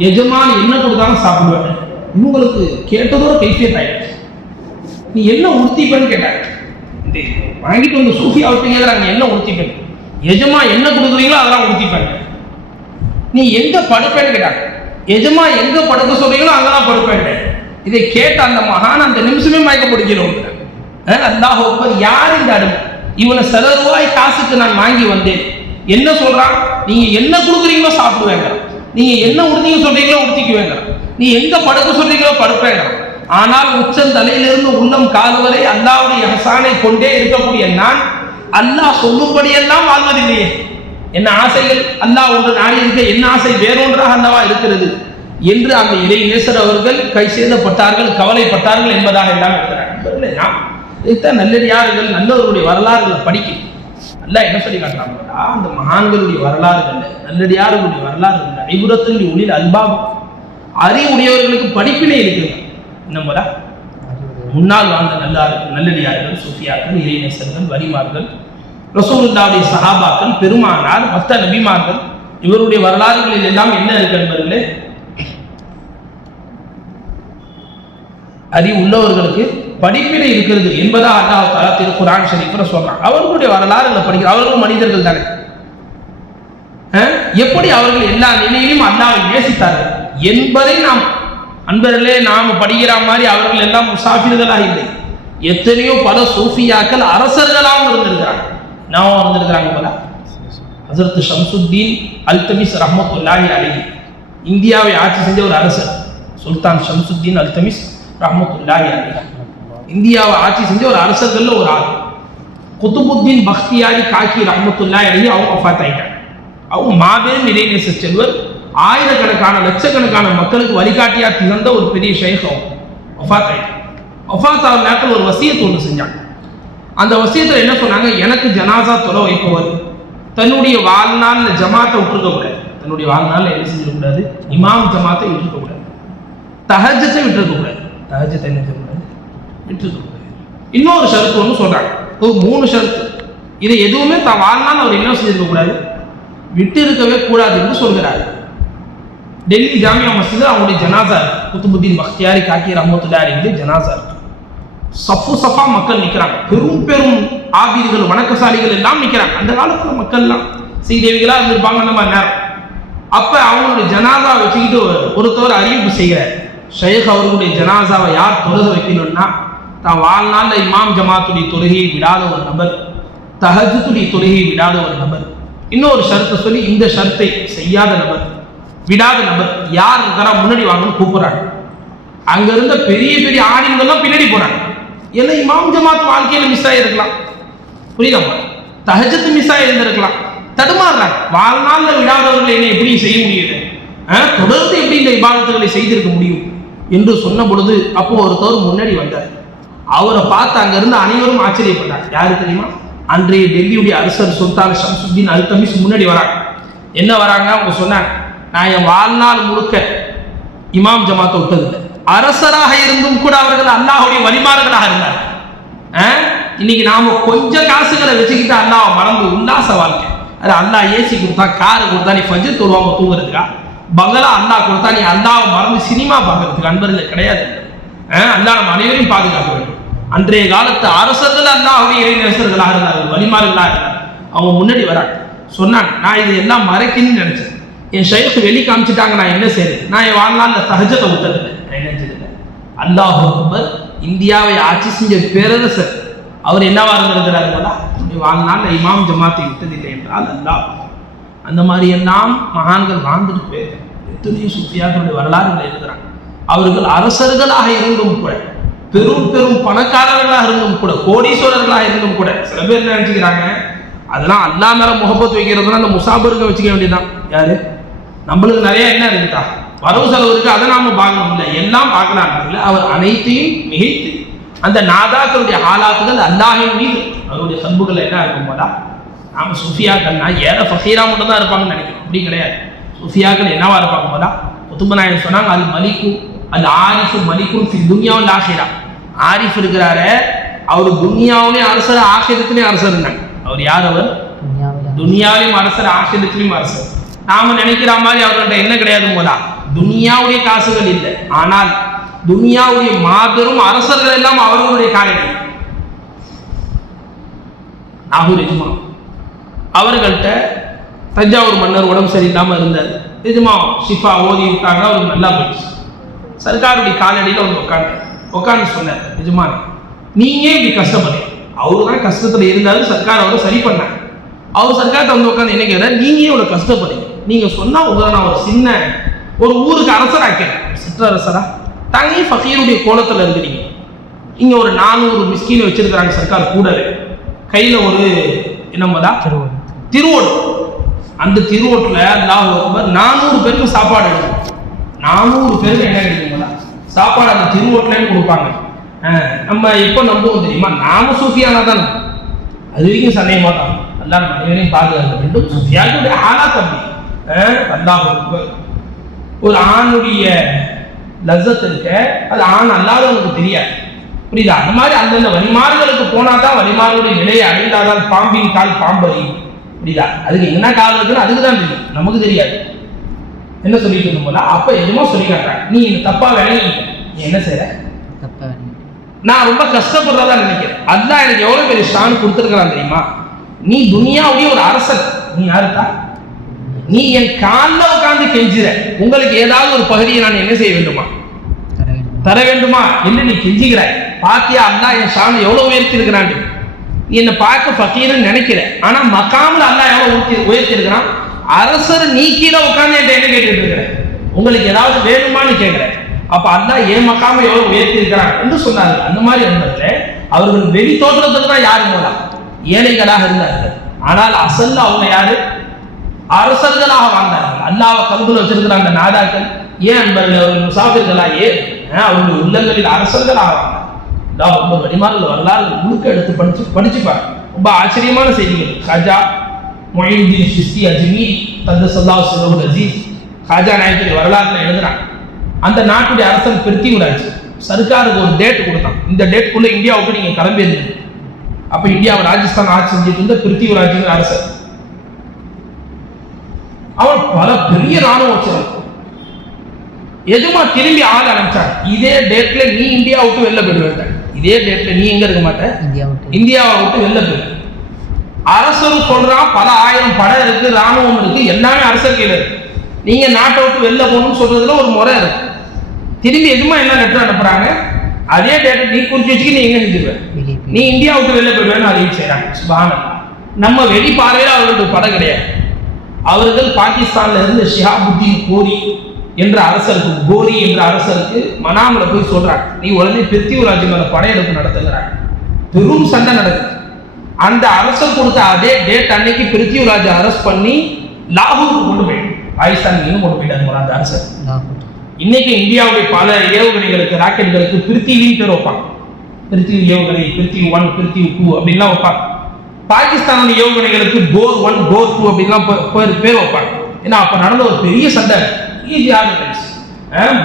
எஜமான் என்ன கொடுத்தாலும் சாப்பிடுவேன். இவங்களுக்கு கேட்டதோட கைஃபியத் ஆயிடுச்சு. நீ என்ன உறுத்திப்பேன்னு கேட்டாங்க வாங்கிட்டு வந்து சூஃபி அவர்கிட்ட கேட்குறாங்க என்ன உடுத்திப்பேன் எஜமா என்ன கொடுக்குறீங்களோ அதெல்லாம் உடுத்திப்பேன். நீ எங்க படுப்பேன்னு கேட்டாங்க எஜமா எங்க படுக்க சொல்றீங்களோ அங்கதான் படுப்பேன் இதை கேட்ட அந்த மகான் அந்த நிமிஷமே மயக்க பிடிக்கிறோம் அல்லாஹ் அக்பர் யார் இந்த அடிமை இவனை சில ரூபாய் காசுக்கு நான் வாங்கி வந்தேன். என்ன சொல்றான்? நீங்க என்ன கொடுக்குறீங்களோ சாப்பிடுவேங்க நீங்க என்ன உடுத்தீங்க சொல்றீங்களோ வேண்டாம் நீ எங்க படுக்க சொல்றீங்களோ படுப்பேங்க. ஆனால் உச்சந்தலையிலிருந்து உள்ளம் காது வரை அல்லாவுடைய ஹசானை கொண்டே இருக்கக்கூடிய நான் அல்லாஹ் சொல்லும்படியெல்லாம் வாழ்வதில்லையே. என்ன ஆசைகள்? அல்லாஹ் ஒன்று நாடி இருக்க என்ன ஆசை? வேறொன்றாக அல்லவா இருக்கிறது? என்று அந்த இறை நேசர் அவர்கள் கை சேதப்பட்டார்கள் கவலைப்பட்டார்கள் என்பதாக எல்லாம் இருக்கிறார். நாம் இதைத்தான் நல்லடியார்கள் நல்லவர்களுடைய வரலாறுகளை படிக்கும் நல்லா என்ன சொல்லி காட்டுறாங்கன்னா அந்த மகான்களுடைய வரலாறுகள் நல்லடியார்களுடைய வரலாறுகள் ஐபுரத்தினுடைய ஒளியில் அல்பாபம் அறிவுடையவர்களுக்கு படிப்பினை இருக்குது நம்மளா முன்னால் வாழ்ந்த நல்லார்கள் நல்லடியார்கள் சூஃபியாக்கள் இறைநேசர்கள் வரிமார்கள் ரசூலுல்லாவுடைய சஹாபாக்கள் பெருமானார் மத்த நபிமார்கள் இவருடைய வரலாறுகளில் எல்லாம் என்ன இருக்கு என்பதிலே அறிவு உள்ளவர்களுக்கு படிப்பினை இருக்கிறது என்பதா அல்லாஹ் தாலா திரு குரான் ஷரீஃப்னு சொல்றான். அவர்களுடைய வரலாறுகளை படிக்கிற அவர்களும் மனிதர்கள் தானே. எப்படி அவர்கள் எல்லா நிலையிலும் அல்லாவை நேசித்தார்கள்? என்பதை நாம் அன்பர்களே நாம் படிக்கிற மாதிரி அவர்கள் எல்லாம் முசாஃபிர்களாக இல்லை. எத்தனையோ பல சூஃபியாக்கள் அரசர்களாகவும் இருந்திருக்கிறாங்க. நான் இருந்திருக்கிறாங்க போல. ஹசரத் ஷம்சுத்தீன் அல்தமிஸ் ரஹமத்துல்லாஹி அலைஹி. இந்தியாவை ஆட்சி செஞ்ச ஒரு அரசர் சுல்தான் ஷம்சுத்தீன் அல்தமிஸ் ரஹமத்துல்லாஹி அலைஹி. இந்தியாவை ஆட்சி செஞ்ச ஒரு அரசர்கள் ஒரு ஆள். குத்துபுத்தீன் பக்தியாரி காக்கி ரஹமத்துல்லா அலைஹி அவங்க வஃபாத் ஆயிட்டாங்க அவங்க மாபெரும் இடைநேச செல்வர் ஆயிரக்கணக்கான லட்சக்கணக்கான மக்களுக்கு வழிகாட்டியா திகழ்ந்த ஒரு பெரிய சேகம் வஃபாத் ஆயிட்டாங்க ஒஃபாத் ஆகிற நேரத்தில் ஒரு வசியத்தை ஒன்று செஞ்சாங்க. அந்த வசியத்தில் என்ன சொன்னாங்க? எனக்கு ஜனாசா தொலை வைப்பவர். தன்னுடைய வாழ்நாளில் ஜமாத்தை விட்டுருக்கக்கூடாது. தன்னுடைய வாழ்நாளில் என்ன செஞ்சிடக்கூடாது? இமாம் ஜமாத்தை விட்டுருக்கக்கூடாது. தஹஜத்தை விட்டுருக்க தஹஜத்தை என்ன செய்யக்கூடாது? விட்டுருக்க இன்னொரு ஷரத்து ஒன்று சொல்றாங்க. ஒரு மூணு ஷரத்து. இதை எதுவுமே தான் வாழ்நாள் அவர் என்ன செஞ்சிருக்க கூடாது? விட்டு இருக்கவே கூடாது என்று சொல்கிறார். டெல்லி ஜாமியா மஸ்ஜித் அவங்களுடைய ஜனாசா குத்துபுத்தீன் பக்தியாரி காக்கி ரஹமத்துல்லாரி ஜனாசா இருக்கு. சஃபு சஃபா மக்கள் நிற்கிறாங்க பெரும் பெரும் ஆபீர்கள் வணக்கசாலிகள் எல்லாம் நிற்கிறாங்க அந்த காலத்தில் மக்கள்லாம் ஸ்ரீதேவிகளாக இருந்திருப்பாங்க அந்த மாதிரி நேரம். அப்போ அவங்களுடைய ஜனாசா வச்சுக்கிட்டு ஒருத்தவர் அறிவிப்பு செய்கிறார். ஷேக் அவர்களுடைய ஜனாசாவை யார் தொழுக வைக்கணும்னா தான் வாழ்நாளில் இமாம் ஜமாத்துடைய தொழுகையை விடாத ஒரு நபர் தஹஜத்துடைய தொழுகையை விடாத ஒரு நபர் இன்னொரு ஷர்த்தை சொல்லி இந்த ஷர்த்தை செய்யாத நபர் விடாத நபர் யார் இருக்கிறா முன்னாடி வாங்கன்னு கூப்பிடுறாங்க. அங்க இருந்த பெரிய பெரிய ஆடிங்கெல்லாம் பின்னாடி போறாங்க. ஏன்னா இமாம் ஜமாத் வாழ்க்கையில மிஸ் ஆகிருக்கலாம் புரியுதாமா தஹஜத்து மிஸ் ஆகியிருந்திருக்கலாம் தடுமாறுறாங்க. வாழ்நாளில் விடாதவர்களை என்ன எப்படி செய்ய முடியுது? தொடர்ந்து எப்படி இந்த விவாதத்துகளை செய்திருக்க முடியும்? என்று சொன்ன பொழுது அப்போ ஒருத்தவர் முன்னாடி வந்தார். அவரை பார்த்து அங்கிருந்து அனைவரும் ஆச்சரியப்பட்டார். யாரு தெரியுமா? அன்றைய டெல்லியுடைய அரசர் சுல்தான் ஷம்சுத்தீன் அல்தமிஸ் முன்னாடி வராங்க. என்ன வராங்க? அவங்க சொன்னாங்க நான் என் வாழ்நாள் முழுக்க இமாம் ஜமாத்தை விட்டதில்லை அரசராக இருந்தும் கூட அவர்கள் அல்லாஹுடைய வழிமாறுகளாக இருந்தார் இன்னைக்கு நாம கொஞ்சம் காசுகளை வச்சுக்கிட்டு அல்லாஹ் மறந்து உல்லாச வாழ்க்கை. அது அல்லாஹ் ஏசி கொடுத்தா காரு கொடுத்தா நீ ஃபஜ்ர் தொழுவாம தூங்குறதுக்கா? பங்களா அல்லாஹ் கொடுத்தா நீ அல்லாவை மறந்து சினிமா பார்க்கறதுக்கு அன்பர்கள் கிடையாது. அல்லா நம்ம அனைவரையும் பாதுகாக்க வேண்டும். அன்றைய காலத்து அரசர்கள் அல்லாஹுடைய இறைநேசர்களாக இருந்தார்கள் வலிமார்களாக இருந்தார் அவங்க முன்னாடி வராங்க. சொன்னாங்க நான் இது எல்லாம் மறைக்கணும்னு நினைச்சேன். என் ஷைஃப் வெளி காமிச்சிட்டாங்க நான் என்ன செய்யறது நான் என் வாழ்நாளில் சகஜத்தை விட்டதில்லை நான் என்ன அல்லாஹ் அக்பர் இந்தியாவை ஆட்சி செஞ்ச பேரரசர். அவர் என்னவா இருந்திருக்கிறார்களா வாழ்நாள் இமாம் ஜமாத்தை விட்டதில்லை என்றால் அல்லாஹ். அந்த மாதிரி எல்லாம் மகான்கள் வாழ்ந்துட்டு போயிருக்காங்க. எத்தனையோ சுஃபியாக்களுடைய வரலாறுகள் எழுதுறாங்க. அவர்கள் அரசர்களாக இருந்தும் கூட பெரும் பெரும் பணக்காரர்களாக இருந்தும் கூட கோடீஸ்வரர்களாக இருந்தும் கூட சில பேர் என்ன நினைச்சுக்கிறாங்க? அதெல்லாம் அல்லா மேல முகப்பத் வைக்கிறதுனா அந்த முசாபருக்கு வச்சுக்க வேண்டியதுதான். யாரு? நம்மளுக்கு நிறைய என்ன இருக்குதா? வரவு செலவு இருக்கு அதை நாம பார்க்கணும். இல்லை எல்லாம் பார்க்கலாம் இல்லை அவர் அனைத்தையும் மிகைத்து அந்த நாதாக்களுடைய ஆளாக்குகள் அல்லாஹின் மீது அவருடைய பண்புகள் என்ன இருக்கும் போதா? நாம சுஃபியாக்கள்னா ஏற ஃபசீரா மட்டும் தான் இருப்பாங்கன்னு நினைக்கிறோம். அப்படி கிடையாது. சுஃபியாக்கள் என்னவா இருப்பாங்க போதா? குத்துபநாயகன் சொன்னாங்க அது மலிக்கு அது ஆரிஃபு மலிக்கும் ஃபி துன்யாவில் ஆசிரா ஆரிஃப் இருக்கிறாரு அவர் துன்யாவிலையும் அரசர் ஆசிரத்திலையும் அரசர் இருந்தாங்க அவர் யார் அவர்? துனியாவிலையும் அரசர் ஆசிரியத்திலையும் அரசர். நாம நினைக்கிற மாதிரி அவர்கள்ட்ட என்ன கிடையாது போதா? துனியாவுடைய காசுகள் இல்லை. ஆனால் துனியாவுடைய மாபெரும் அரசர்கள் எல்லாம் அவர்களுடைய காலைகள். நாகூர் எஜுமா. அவர்கள்ட்ட தஞ்சாவூர் மன்னர் உடம்பு சரியில்லாம இருந்தார். எஜுமா ஷிஃபா ஓதி விட்டாங்க அவருக்கு நல்லா போயிடுச்சு. சர்க்காருடைய காலடியில் வந்து உட்காந்து உட்காந்து சொன்னார் எஜுமான் நீங்க இப்படி கஷ்டப்படுறீங்க அவரு தான் கஷ்டத்துல இருந்தாலும் சர்க்கார் அவரை சரி பண்ணாங்க அவர் சர்க்கார்ட்ட வந்து உட்காந்து என்ன கேட்டார் நீங்க இவ்வளவு கஷ்டப்படுறீங்க நீங்க சொன்னா உங்களை நான் ஒரு சின்ன ஒரு ஊருக்கு அரசராக்கிறேன் சிற்றரசரா தனி ஃபகீருடைய கோலத்துல இருக்கிறீங்க. இங்க ஒரு நானூறு மிஸ்கின் வச்சிருக்கிறாங்க சர்க்கார் கூடவே. கையில ஒரு என்னமதா திருவோடு. அந்த திருவோட்டுல அல்லாஹ் நானூறு பேருக்கு சாப்பாடு நானூறு பேருக்கு என்ன கிடைக்குங்களா சாப்பாடு அந்த திருவோட்டுலன்னு கொடுப்பாங்க. நம்ம எப்போ நம்புவோம் தெரியுமா? நாம சூஃபியானா தான் அது வரைக்கும் சந்தேகமா தான் அல்லாஹ் நம்ம அனைவரையும் பாதுகாக்க வேண்டும். சூஃபியாவுடைய ஆளாத் தம்பி. அல்லாஹ் ஒரு ஆணுடைய லஸ்ஸத் இருக்க அது ஆண் அல்லாதவனுக்கு தெரியாது. புரியுதா? அந்த மாதிரி அந்தந்த வழிமாறுகளுக்கு போனா தான் வழிமாறுடைய நிலையை அடைந்தாதான் பாம்பின் கால் பாம்பறியும் புரியுதா? அதுக்கு என்ன கால் இருக்குன்னு அதுக்கு தான் தெரியும். நமக்கு தெரியாது. என்ன சொல்லிட்டு இருந்தோம்ல அப்ப எதுமோ சொல்லி காட்டுறாங்க நீ இந்த தப்பா விளங்கிக்க நீ என்ன செய்யற நான் ரொம்ப கஷ்டப்படுறதா நினைக்கிறேன். அதான் எனக்கு எவ்வளவு பெரிய ஷான் கொடுத்துருக்கிறான் தெரியுமா? நீ துனியாவுடைய ஒரு அரசன். நீ யாருக்கா? நீ என் காலில் உட்கார்ந்து கெஞ்சுற. உங்களுக்கு ஏதாவது ஒரு பகுதியை நான் என்ன செய்ய வேண்டுமா? தர வேண்டுமா? என்று நீ கெஞ்சுகிறாய். பாத்தியா அல்லாஹ் என் ஷானை எவ்வளவு உயர்த்தி இருக்கிறான் நீ என்ன பார்க்க ஃபக்கீர்னு நினைக்கிற. ஆனா மக்காமல் அல்லாஹ் எவ்வளவு உயர்த்தி உயர்த்தி இருக்கிறான் அரசர் நீ கீழே உட்கார்ந்து என்கிட்ட என்ன கேட்டுட்டு இருக்கிற? உங்களுக்கு ஏதாவது வேணுமான்னு கேட்கிறேன். அப்ப அண்ணா ஏமாக்காம எவ்வளவு உயர்த்தி இருக்கிறான் என்று சொன்னார்கள். அந்த மாதிரி இருந்தது அவர்கள் வெளி தோற்றத்துக்கு தான் யாரு மூலம் ஏழைகளாக இருந்தார்கள். ஆனால் அசல்ல அவங்க யாரு? அரசர்களாக வாழ்ந்தார்கள். அல்லாவை கல்குல வச்சிருக்கிற அந்த நாதாக்கள் ஏன் அன்பர்கள் அவர்கள் முசாஃபிர்களா ஏன் அவருடைய உள்ளங்களில் அரசர்களாக வாழ்ந்தார் ரொம்ப வடிமாறுகள் வரலாறு முழுக்க எடுத்து படிச்சு படிச்சுப்பாங்க ரொம்ப ஆச்சரியமான செய்திகள். கஜா மொயினுddin சிஸ்தி அஜ்மீர் தந்த சல்லா சுலகுல் அசீஸ் ஹாஜா நாயக்கரி வரலாறுல எழுதுறான் அந்த நாட்டுடைய அரசன் பிருத்திவிராஜ் சர்க்காருக்கு ஒரு டேட் கொடுத்தான். இந்த டேட்குள்ள இந்தியாவுக்கு நீங்க கிளம்பியிருந்தீங்க அப்ப இந்தியாவை ராஜஸ்தான் ஆட்சி செஞ்சுட்டு இருந்த பிருத்திவிராஜ்ங்கிற அரசர். அவன் பல பெரிய ராணுவ வச்சிருந்தான் எதுமா திரும்பி ஆள் அனுப்பிச்சான் இதே டேட்ல நீ இந்தியா விட்டு வெளில போயிடுவேன். இதே டேட்ல நீ எங்க இருக்க மாட்ட? இந்தியா விட்டு இந்தியாவை விட்டு வெளில போயிடு. அரசர் சொல்றான் பல ஆயிரம் படம் இருக்கு ராணுவம் இருக்கு எல்லாமே அரசர் கையில இருக்கு. நீங்க நாட்டை விட்டு வெளில போகணும்னு சொல்றதுல ஒரு முறை இருக்கு. திரும்பி எதுமா என்ன லெட்டர் அனுப்புறாங்க. அதே டேட்டை நீ குறிச்சு வச்சுக்க நீ எங்க பிஜேபி நீ இந்தியா விட்டு வெளில போயிடுவேன்னு அறிவிச்சு செய்றாங்க சுபானம் நம்ம வெளி பார்வையில் அவர்களுக்கு படம் கிடையாது. அவர்கள் பாகிஸ்தான்ல இருந்து ஷிஹாபுத்தீன் கோரி என்ற அரசருக்கு கோரி என்ற அரசருக்கு மனாமல போய் சொல்றாங்க. நீ உடனே பிருத்திவிராஜ் மேல படையெடுப்பு நடத்துகிறாங்க பெரும் சண்டை நடக்குது. அந்த அரசர் கொடுத்த அதே டேட் அன்னைக்கு பிருத்திவிராஜ் அரெஸ்ட் பண்ணி லாகூருக்கு கொண்டு போயிடும் பாகிஸ்தான் கொண்டு போயிட்டாங்க அந்த அரசர். லாகூர். இன்னைக்கு இந்தியாவுடைய பல ஏவுகணைகளுக்கு ராக்கெட்டுகளுக்கு பிருத்திவின்னு பேர் வைப்பாங்க. பிருத்திவி ஏவுகணை பிருத்திவி ஒன் பிருத்திவி டூ அப்படின்லாம் வைப்பாங்க. பாகிஸ்தானுடைய ஏவுகணைகளுக்கு கோர் ஒன் கோர் டூ அப்படின்லாம் பேர் பேர் வைப்பாங்க. ஏன்னா அப்ப நடந்த ஒரு பெரிய சண்டை.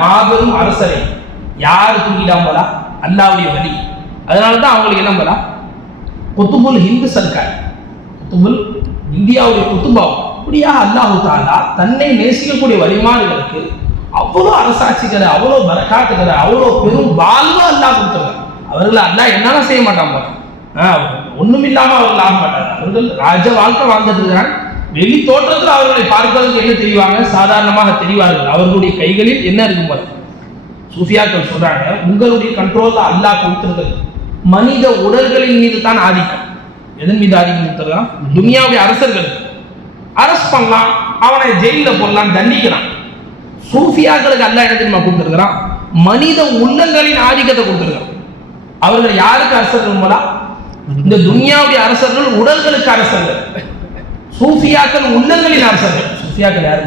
மாபெரும் அரசரை யார் தூக்கிடாமலா அல்லாவுடைய வழி அதனால தான் அவங்களுக்கு என்ன பண்ணலாம் குத்துபுல் ஹிந்து சர்க்கார். குத்துபுல் இந்தியாவுடைய குத்துபா அப்படியா? அல்லாஹு தாலா தன்னை நேசிக்கக்கூடிய வழிமாறுகளுக்கு அவ்வளோ அரசாட்சிகளை அவ்வளோ பரக்காத்துகளை அவ்வளோ பெரும் வாழ்வு அல்லாஹ் கொடுத்துருக்காங்க அவர்கள் அல்லா என்னால செய்ய மாட்டான் ஒன்றும் இல்லாமல் அவர்கள் ஆக மாட்டாங்க அவர்கள் ராஜ வாழ்க்கை வாழ்ந்துட்டு இருக்கிறாங்க வெளி தோற்றத்தில் அவர்களை பார்ப்பதற்கு என்ன தெரிவாங்க சாதாரணமாக தெரிவார்கள். அவர்களுடைய கைகளில் என்ன இருக்கும் சூஃபியாக்கள் சொல்றாங்க உங்களுடைய கண்ட்ரோல்ல அல்லாஹ் கொடுத்துருக்கிறது. மனித உடல்களின் மீது தான் ஆதிக்கம். எதன் மீது ஆதிக்கம் கொடுத்துருக்கான் துனியாவுடைய அரசர்களுக்கு. அரஸ்ட் பண்ணலாம் அவனை ஜெயிலில் போடலாம் தண்டிக்கிறான். சூஃபியாக்களுக்கு அல்ல இடத்தில் நம்ம கொடுத்துருக்கிறான்? மனித உள்ளங்களின் ஆதிக்கத்தை கொடுத்துருக்கிறான். அவர்கள் யாருக்கு அரசர்கள் போலா இந்த துனியாவுடைய அரசர்கள் உடல்களுக்கு அரசர்கள். சூஃபியாக்கள் உள்ளங்களின் அரசர்கள். சூஃபியாக்கள் யாரு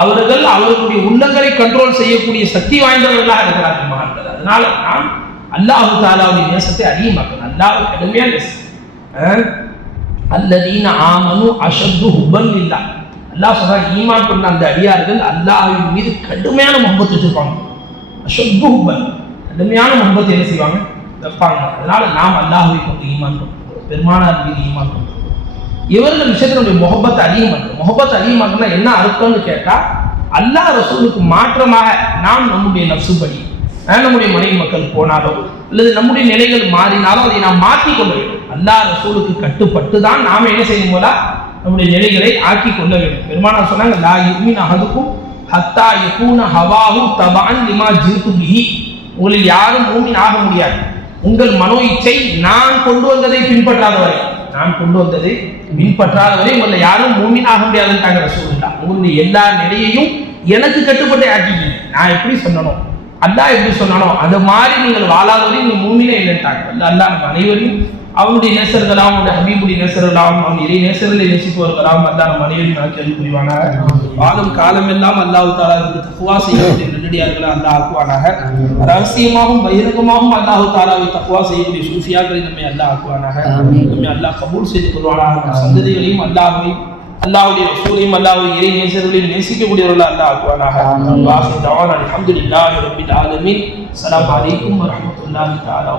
அவர்கள் அவர்களுடைய உள்ளங்களை கண்ட்ரோல் செய்யக்கூடிய சக்தி வாய்ந்தவர்களாக இருக்கிறார்கள். அதனால நான் அல்லாஹு தாலாவுடைய நேசத்தை அதிகமாக்கணும். அல்லாஹ் கடுமையா நேசம். அல்லதீன ஆமனு அஷத்து ஹுபன் இல்லா அல்லாஹ் சொல்றான் ஈமான் பண்ண அந்த அடியார்கள் அல்லாஹின் மீது கடுமையான முகத்து வச்சிருப்பாங்க. அஷத்து ஹுபன் கடுமையான முகத்தை என்ன செய்வாங்க? வைப்பாங்க. அதனால நாம் அல்லாஹுவை கொண்டு ஈமான் கொண்டோம் பெருமானார் மீது ஈமான் கொண்டோம் இவர்கள் விஷயத்தினுடைய முகப்பத் அதிகமாக்கு முகப்பத் அதிகமாக்குனா என்ன அர்த்தம்னு கேட்டால் அல்லாஹ் ரசூலுக்கு மாற்றமாக நாம் நம்முடைய நப்சுபடி படி நம்முடைய மனைவி மக்கள் போனாலோ அல்லது நம்முடைய நிலைகள் மாறினாலோ அதை நாம் மாற்றிக் கொள்ள வேண்டும். அல்லா ரசூலுக்கு கட்டுப்பட்டு தான் நாம் என்ன செய்யும் போல? நம்முடைய நிலைகளை ஆக்கி கொள்ள வேண்டும். பெருமானா சொன்னாங்க லா யுமின் ஹத்தா யகூன ஹவாஹு தபான் லிமா ஜிர்து பிஹி. உங்களில் யாரும் மூமின் ஆக முடியாது. உங்கள் மனோ இச்சை நான் கொண்டு வந்ததை பின்பற்றாத வரை நான் கொண்டு வந்ததை பின்பற்றாத வரை உங்களை யாரும் மூமின் ஆக முடியாதுன்ட்டாங்க ரசூலுல்லா உங்களுடைய எல்லா நிலையையும் எனக்கு கட்டுப்பட்டு ஆக்கிக்கிங்க நான் எப்படி சொன்னனும் அல்லாஹ் எப்படி சொன்னானோ அது மாதிரி நீங்கள் வாழாதவரை நீங்க மூமினே இல்லைன்ட்டாங்க அல்ல அல்லாஹ் நம்ம அனைவரையும் அவனுடைய நேசர்களாம் அவனுடைய ஹபீபுடைய நேசர்களாம் அவன் இறை நேசர்களை நேசிப்பவர்களாம் அல்லாஹ் நம்ம அனைவரையும் நான் கேள்வி புரிவானாக. வாழும் காலமெல்லாம் அல்லாஹ் தாலா இதுக்கு தக்குவா செய்யக்கூடிய நல்லடியார்களை அல்லாஹ் ஆக்குவானாக. ரகசியமாகவும் பகிரங்கமாகவும் அல்லாஹ் தாலாவை தக்குவா செய்யக்கூடிய சூஃபியாக்களை நம்மை அல்லாஹ் ஆக்குவானாக. நம்மை அல்லாஹ் கபூல் செய்து கொள்வானாக. சந்ததிகளையும் அல்லாஹ்வை அல்லாஹ்வுடைய ரசூலையும் அல்லாஹ்வுடைய இறை நேசர்களையும் நேசிக்கக்கூடியவர்கள் அல்லாஹ் ஆக்குவானாக. அல்ஹம்துலில்லாஹி ரப்பில் ஆலமீன். அஸ்ஸலாமு அலைக்கும் வரஹ்மத்துல்லாஹி தஆலா